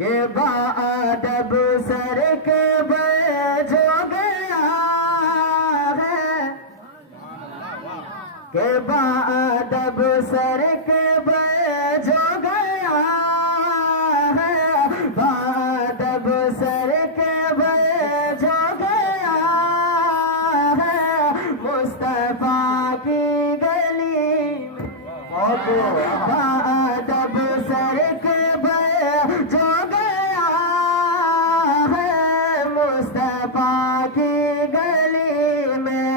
के बादब सर के जो गया है, के बादब सर के जो गया है, बादब सर के जो गया है, मुस्तफा की गली में बादब सर के जो गया है, मुस्तफा की गली में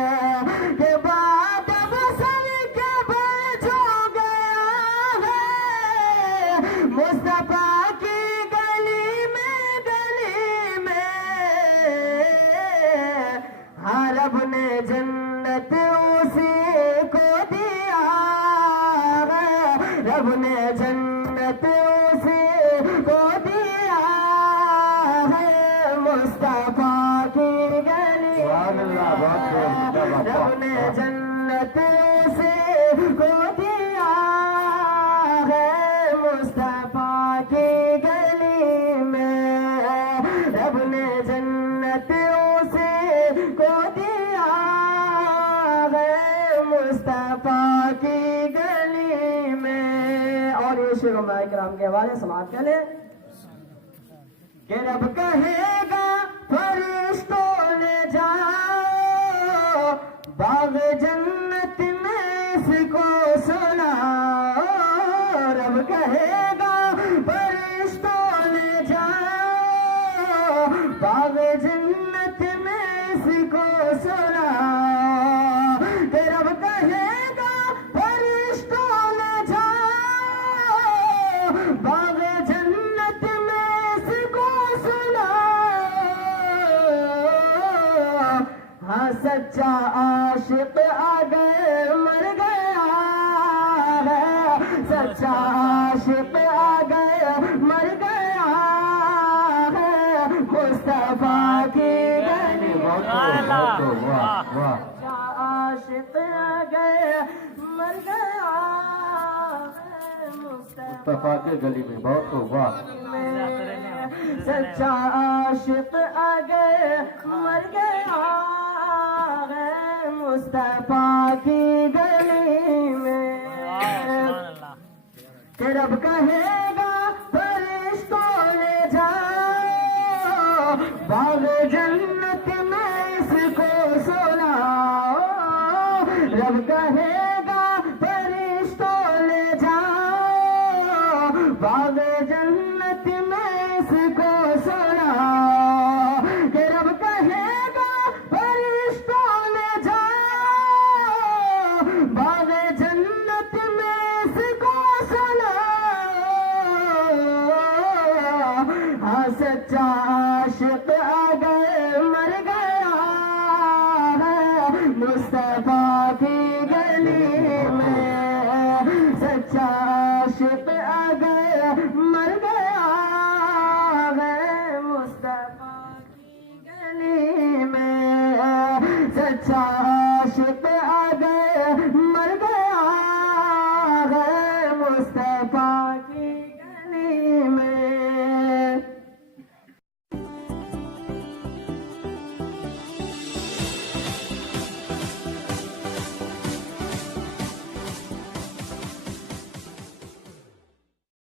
के बादब सर के जो गया है, मुस्तफा की गली में हाँ रब ने जन्नत उसी को दिया है, रब ने जन्नत उसी को दिया है, मुस्तफा की गली रब ने जन्नत उसी को दिया है, मुस्तफा की गली में रब ने जन्नत उसी को दिया है, मुस्तफा की गली में। और ये शेर कराम के हवाले समाप्त कर ले कि रब कहेगा फरिश्तों ले जाओ बाग जन्नत में इसको सुनाओ, रब कहेगा फरिश्तों ले जाओ बाग जन्नत में इसको सुनाओ, कि रब कहेगा फरिश्तों ले जाओ बाग जन्नत में इसको सुनाओ। हाँ सच्चा आशिक अगर मर गया है, सच्चा आशिक अगर मर गया है, मुस्तफा की गली आशिक अगर मर गया है, मुस्तफा के गली में बहुत वाह। सच्चा आशिक अगर मर गया है, मुस्तफा की गली में कि रब कहेगा फरिश्तों ले जाओ बाग जन्नत में इसको सुनाओ, रब कहेगा फरिश्तों ले जाओ बाग जन्नत में इसको सुनाओ, कि रब कहेगा फरिश्तों ले जाओ बाग जन्नत में इसको सुनाओ। हाँ सच्चा आशिक अगर मर गया है, मुस्तफा की गली